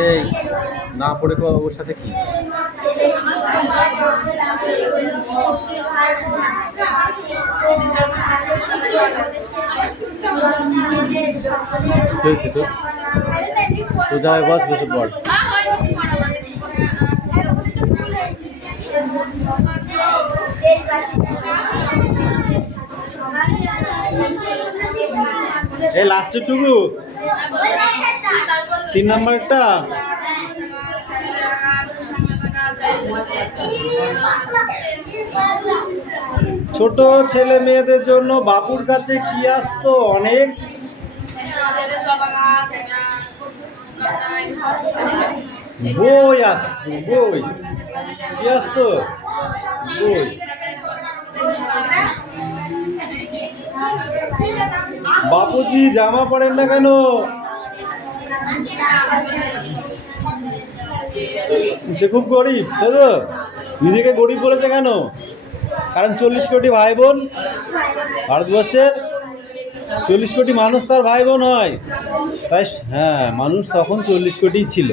এই না পড়ে ওর সাথে কি হয়েছে তো তো যাই বস বসে পড়। এই লাস্টের টুকু 3 নাম্বারটা ছোট ছেলে মেয়েদের জন্য বাপুর কাছে কি আসতো? অনেক বই আসতো। বই কি আসতো? বই। বাপুজি জামা পরেন না কেন? সে খুব গরিব, তাই তো? নিজেকে গরিব বলেছে কেন? কারণ 40 কোটি ভাই বোন ভারতবর্ষের, 40 কোটি মানুষ তার ভাই বোন হয়, তাই হ্যাঁ মানুষ তখন 40 কোটি ছিল।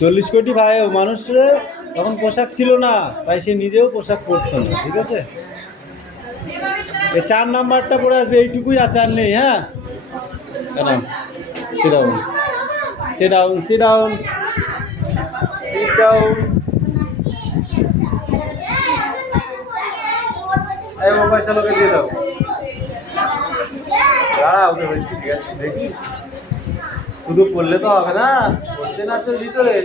40 কোটি ভাই মানুষের তখন পোশাক ছিল না, তাই সে নিজেও পোশাক পরতো না। ঠিক আছে, এই 4 নাম্বারটা পড়ে আসবে, এইটুকুই আর 4 নেই। হ্যাঁ, কেন? Sit down, sit down, sit down, sit down. এই পয়সা লোকে দিয়ে দাও। দাঁড়া, ওকে বলছি। ঠিক আছে, দেখি শুধু পড়লে তো হবে না, বসতে না চল ভিতরে।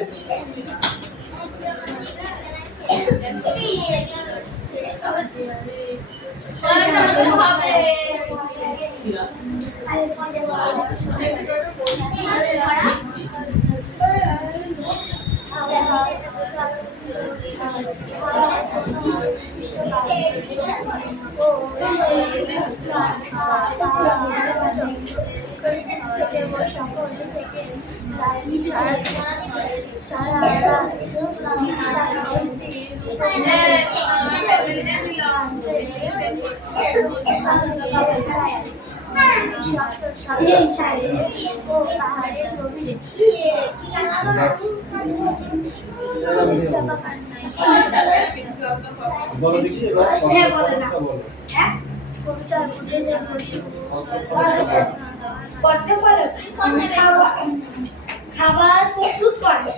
খাবার প্রস্তুত করে।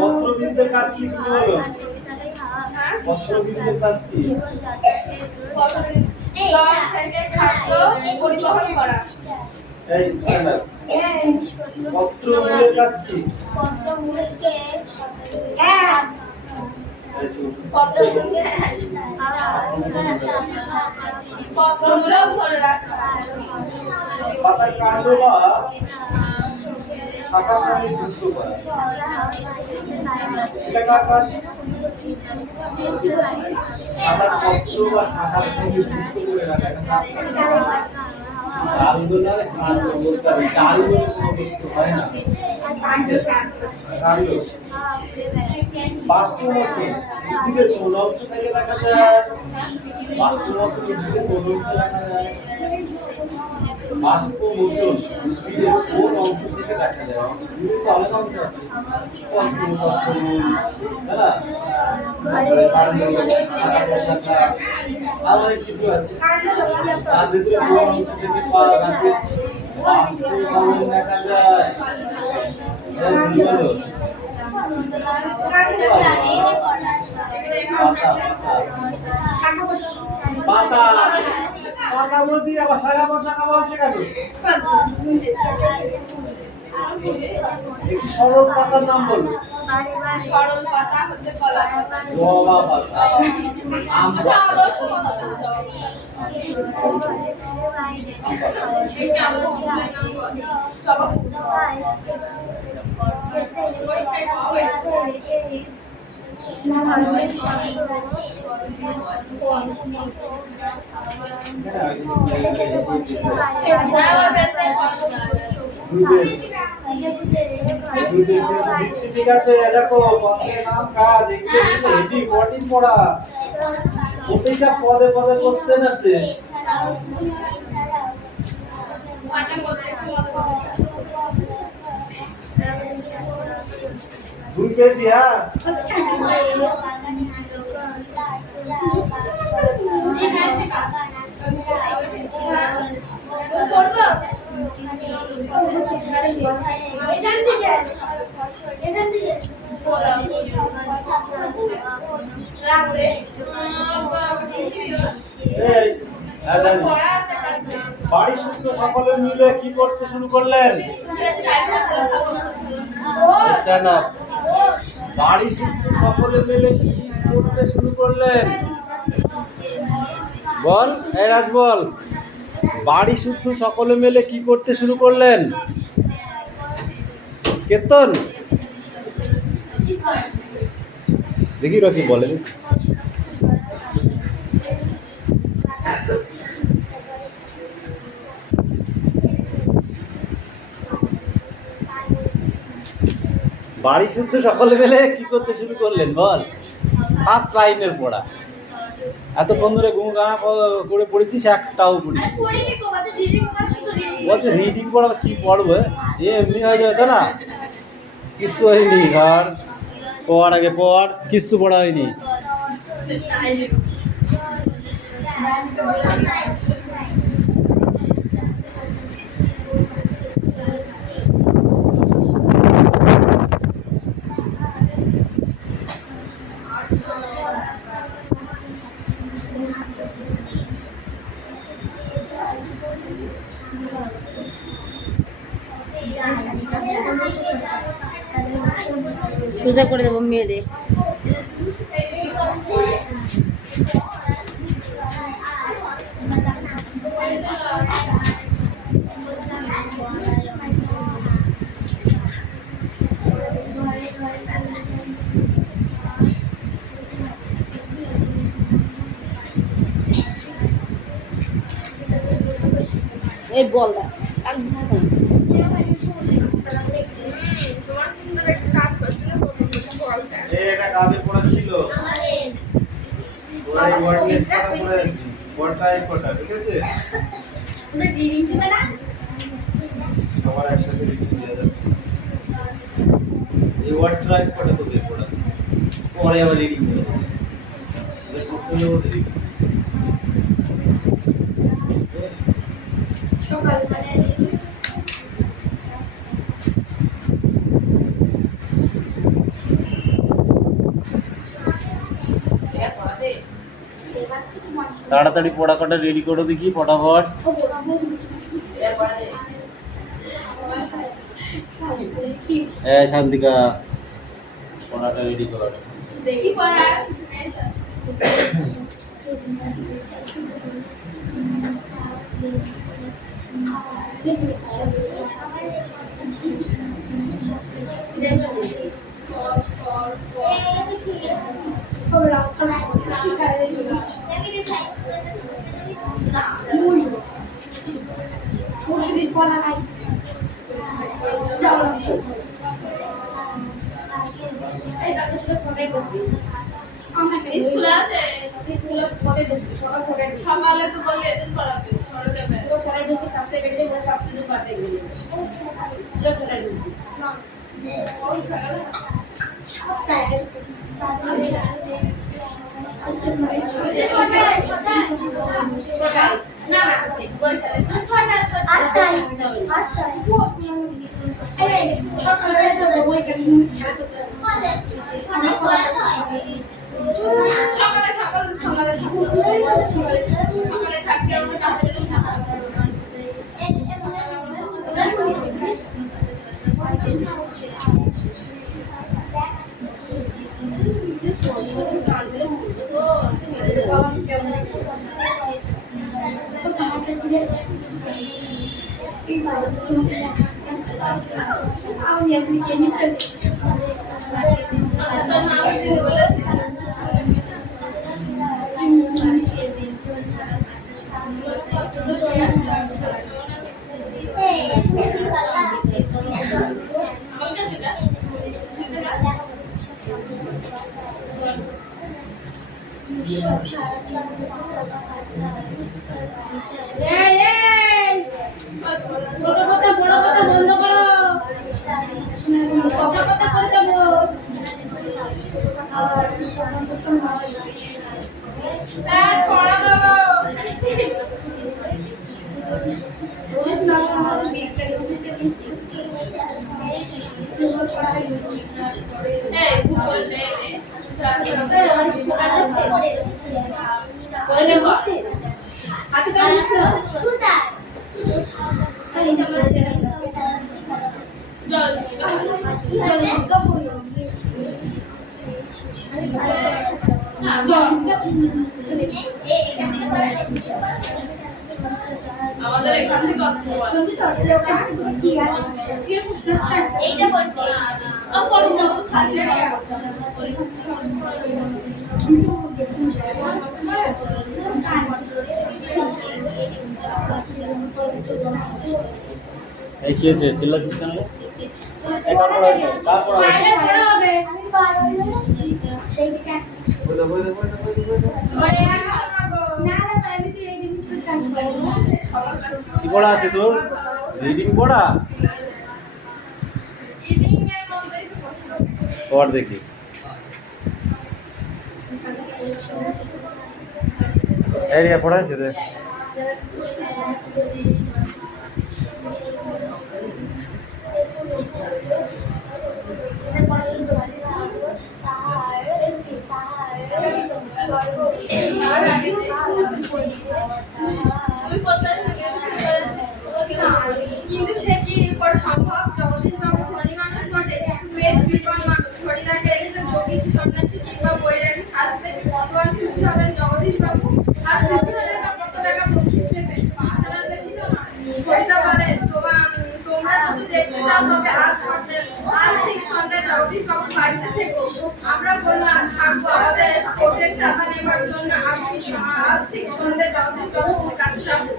পত্রবিন্দের কাজ কি তুমি বলো? পত্রবিন্দের কাজ কি? জল থেকে খাদ্য পরিবহন করা। এই স্ট্যান্ডার্ড। পত্রমূলের কাজ কি? পত্রমূলকে পত্রমূল ধরে রাখা। পাতার কাণ্ড বা শাখার সঙ্গে যুক্ত করা, এটা কার কাজ? পাতার পত্র বা শাখার সঙ্গে যুক্ত করে রাখা, এটা কার কাজ? কাণ্ড না, কাণ্ড বলতে হবে। ডাল বলে কোনো বস্তু হয় না। কাণ্ড। বাষ্পমোচন উদ্ভিদের কোন অংশ থেকে দেখা যায়? বাষ্পমোচন উদ্ভিদের কোন অংশ দেখা যায়? বাষ্পমোচন উদ্ভিদের কোন অংশ থেকে দেখা যায়? উদ্ভিদের তো অনেক অংশ আছে, তাই না? তারপরে কাণ্ড, শাখা, আরো অনেক কিছু আছে। তার ভিতরে কোন অংশ থেকে পাওয়া গাছে বাষ্পীভবন দেখা যায়? বলো। পাতা পাতা বলছি আবার শাখা পোশাখা বলছে কেন? একটি সরল পাতার নাম বলো। সরল পাতা হচ্ছে কলা পাতা। জবা পাতা, আম ওটা পাতা। আদর্শ পাতা। এটা আদর্শ পাতা। জবা ঠিক আছে, দেখো পদের নাম কাজ একটু হেভি কঠিন পড়া, প্রতিটা পদে পদে কোশ্চেন আছে। দুই পেজি, হ্যাঁ এই, হ্যাঁ জানি। বাড়ি শুদ্ধ সকলে মিলে কি করতে শুরু করলেন? Stand up. বাড়ি শুদ্ধ সকলে মিলে কি করতে শুরু করলেন? বল, এই রাজ বল। বাড়ি শুদ্ধ সকলে মিলে কি করতে শুরু করলেন? কেতন দেখি রকি বলে। বাড়ি শুদ্ধ সকলে মিলে কি করতে শুরু করলেন বল। ফার্স্ট লাইনের পড়া, এতক্ষণ ধরে গু গা করে পড়েছিস, একটাও পড়িস। বলছে রিডিং পড়া, কি পড়বে এমনি হয়ে যাবে তো না, কিচ্ছু হয়নি। আর পড় আগে পড়, কিচ্ছু পড়া হয়নি। সোজা করে দেবো মেরে। এই বল দা আর দিচ্ছি না। এটা কাদের পড়া ছিল? ওরা এই ওয়ার্ড লিস্ট করা পড়ে পড়াই পড়া, ঠিক আছে? সবার একসাথে রিডিং দেওয়া যাচ্ছে। এই ওয়ার্ড ট্রাই পড়া তো দেখ পড়া, পরে আবার রিডিং দেওয়া যাবে। ওদের কোশ্চেন দেবো রিডিং। সকাল মানে তাড়াতাড়ি পড়া কটা রেডি করো দেখি ফটাফট। শান্তিকা পড়াটা রেডি কর। দেখি পড়া স্কুল আছে, সকালে তো বললে এদিন পড়াবে, ছড়ে যাবে। না না তোর নাম কি বলে? আমাকে সেটা সেটা এই এই ছোট কথা বড় কথা বন্ধ করো, কথা কথা করে দেবো। স্যার পড়া দেবো। এই ভূগোল নে করে হচ্ছে হাতে কাজ হচ্ছে আমাদের এখান থেকে এইটা পড়ছি পড়ে যাবো থাকলে এই কি হয়েছে চিল্লাচ্ছিস কেন রে? এই কার পড়া হয়নি? কার পড়া হয়নি? বাইরে পড়া হবে। বই দাও, বই দাও, বই দাও, বই দাও, বই দাও। কি পড়া আছে তোর? রিডিং পড়া? পড় দেখি। এই রে পড়া আছে রে। কিন্তু সে কি করে সম্ভব? জগদীশ বাবু ধনী মানুষ বটে, বেশ বিপদ মানুষ। হরিদাকে দেখে যোগী সন্ন্যাসী কিংবা বৈরাগী সাজতে কি কতবার খুশি হবেন জগদীশ বাবু? আর খুশি হলে বা কত টাকা বকশিশ দেবে? 5,000 বেশি তো নয়। পয়সা বলে তোমরা যদি দেখতে চাও তবে আজ ঠিক সন্ধ্যায় জগদীশ বাবুর বাড়িতে থেকো। আমরা বললাম থাকবো, আমাদের স্পোর্টের ছাতা নেবার জন্য আজ ঠিক সন্ধ্যায় জগদীশ বাবুর কাছে যাবো।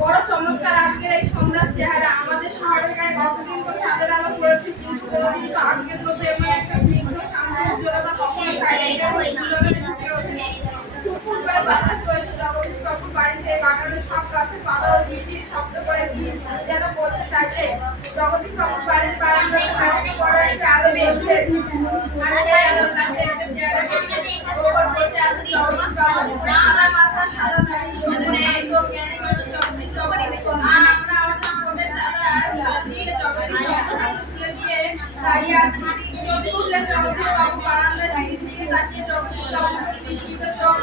বড় চমৎকার আজকের এই সন্ধ্যার চেহারা। আমাদের শহরের গায়ে কতদিন তো চাঁদের আলো পড়েছে, কিন্তু কোনোদিন তো আজকের মতো এমন একটা স্নিগ্ধ শান্ত উজ্জ্বলতা কখনো পাইনি। ফুটফুট করে বাতাস বইছে জগদীশ বাবুর বাড়িতে। বাগানের সব গাছে পাতা ঝিরঝির শব্দ করে যেন বলতে চাইছে জগদীশ বাবুর বাড়ির বারান্দায় হাসি পড়ার একটা আলো জ্বলছে। আর সেই আলোর কাছে একটা চেয়ারে ওপর বসে আছে জগদীশ বাবু। সাদা মাথা, সাদা দাড়ি, সবুজ শান্ত জ্ঞানী মানুষ জগদীশ বাবু। আর আমরা আমাদের বোনের চাঁদা দিয়ে জগদীশ বাবুর হাতে তুলে দিয়ে দাঁড়িয়ে আছি। চোখ উঠলে জগদীশ বাবু বারান্দায় সিঁড়ির দিকে তাকিয়ে জগদীশ বাবু বিস্মিত চোখ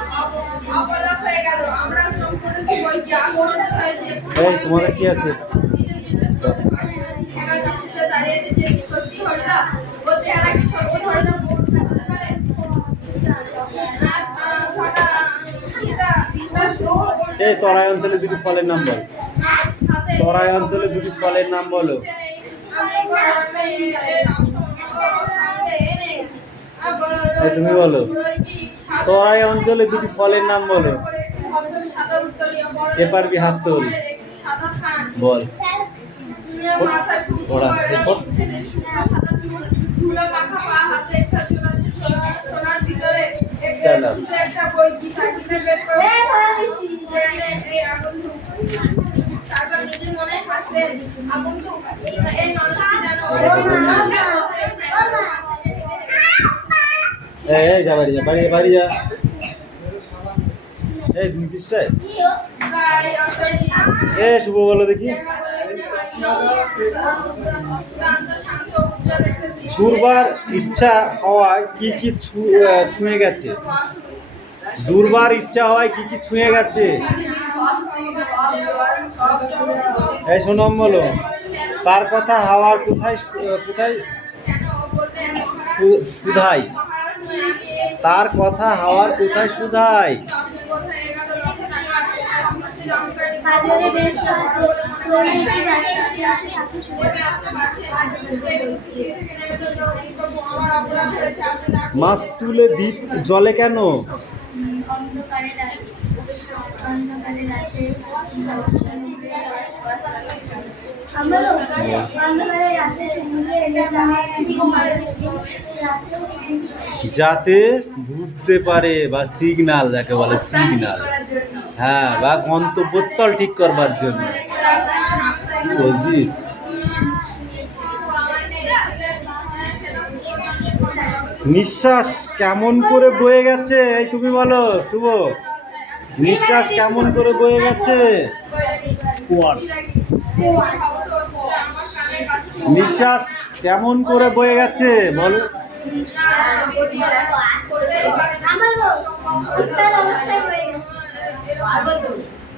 অপলক হয়ে গেল। আমরাও চোখ করেছি, বই কি আশ্চর্য হয়েছে। এই তোমাদের কি আছে? নিজের বিশ্বাস করতে পারছি না। শিক্ষিকা চাচিতে দাঁড়িয়েছে, সে কি সত্যি হরিদা? ও চেহারা কি সত্যি হরিদা হতে পারে? এই তরাই অঞ্চলে দুটি ফলের নাম বল। তরাই অঞ্চলে দুটি ফলের নাম বলো। এই তুমি বলো। তরাই অঞ্চলে দুটি ফলের নাম বলো। কে পারবি হাত তোল। বল। ওরা দেখো। একটা বই কি চাকরিতে বের করে তারপর নিজে মনে হাসলেন। আগন্তু এই ননসি জানো এই যা বাড়ি যা, বাড়ি যা, বাড়ি যা। এই দুই পৃষ্ঠায় এ শুভ বলো দেখি। দুর্বার ইচ্ছা হওয়ায় কি কি ছুঁয়ে গেছে? দুর্বার ইচ্ছা হওয়ায় কি কি ছুঁয়ে গেছে? এই সোনম বলো। তার কথা হাওয়ার কোথায় কোথায় শুধায়? তার কথা হাওয়ার কোথায় শুধায়? বাজারে বেশ দৌড়াইতে যাচ্ছে তাকে শুনে মাছ তুলে দ্বীপ জলে কেন? অন্ধকারে রাতে অন্ধকারে রাতে সমুদ্রে এলে যাতে বুঝতে পারে বা সিগনাল যাকে বলে সিগনাল, হ্যাঁ, বা গন্তব্যস্থল ঠিক করবার জন্য। বুঝিস? নিঃশ্বাস কেমন করে বয়ে গেছে? এই তুমি বলো শুভ, নিঃশ্বাস কেমন করে বয়ে গেছে? নিঃশ্বাস কেমন করে বয়ে গেছে বলো?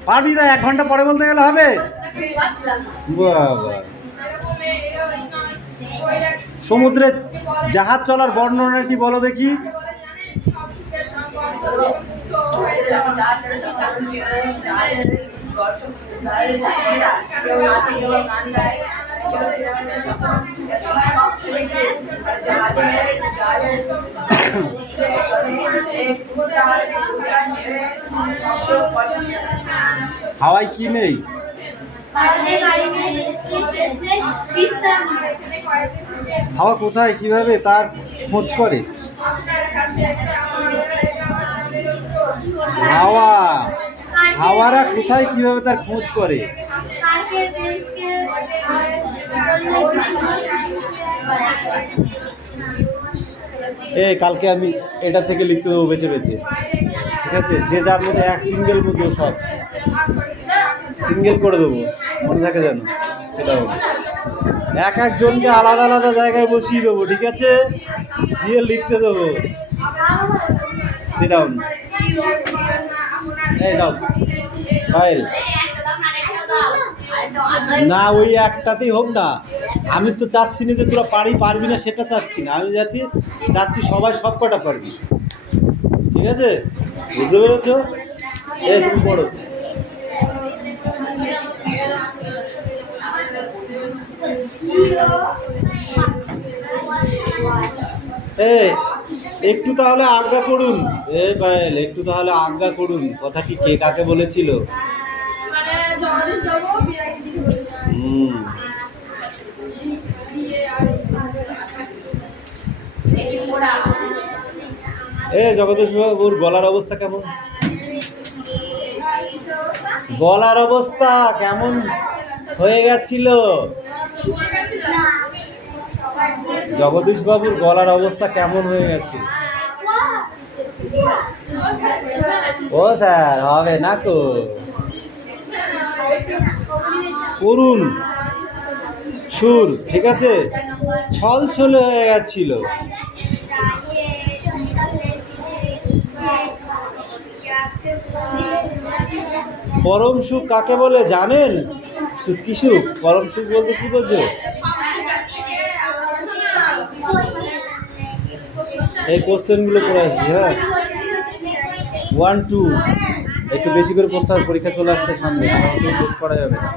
পারবি না? 1 ঘন্টা পরে বলতে গেলে হবে? বাবা, সমুদ্রে জাহাজ চলার বর্ণনাটি বলো দেখি। হাওয়ায় কি নেই? হাওয়া কোথায় কিভাবে তার খোঁজ করে? হাওয়ারা কোথায় কিভাবে তার খোঁজ করে? কালকে আমি এটা থেকে লিখতে দেবো বেছে বেছে, ঠিক আছে? যে যার মধ্যে এক সিঙ্গেল মধ্যে সব সিঙ্গেল করে দেবো, মনে থাকে যেন সেটা হবে। এক একজনকে আলাদা আলাদা জায়গায় বসিয়ে দেবো, ঠিক আছে? দিয়ে লিখতে দেবো সেটা। এই দাও ফাইল না, ওই একটাতেই হোক না। আমি তো চাচ্ছি না যে তোরা পারবি না সেটা চাচ্ছি না, আমি চাচ্ছি সবাই সব কটা পারবি, ঠিক আছে? বুঝতে পেরেছো? তুমি পড়ো। একটু তাহলে আজ্ঞা করুন, পায়েল একটু তাহলে আজ্ঞা করুন। কথাটি কে কাকে বলেছিল? জগদীশ বাবুর গলার অবস্থা কেমন? গলার অবস্থা কেমন হয়ে গেছিল? জগদীশ বাবুর গলার অবস্থা কেমন হয়ে গেছে? ও স্যার হবে না কো, করুন সুর, ঠিক আছে? ছল ছলে হয়ে গেছিল। পরম সুখ কাকে বলে জানেন? কি সুখ? পরম সুখ বলতে কি বোঝো? এই কোশ্চেনগুলো করে আসবি, হ্যাঁ? 1 2 একটু বেশি করে পড়তে হবে, পরীক্ষা চলে আসছে সামনে, আমাকে লেট করা যাবে না।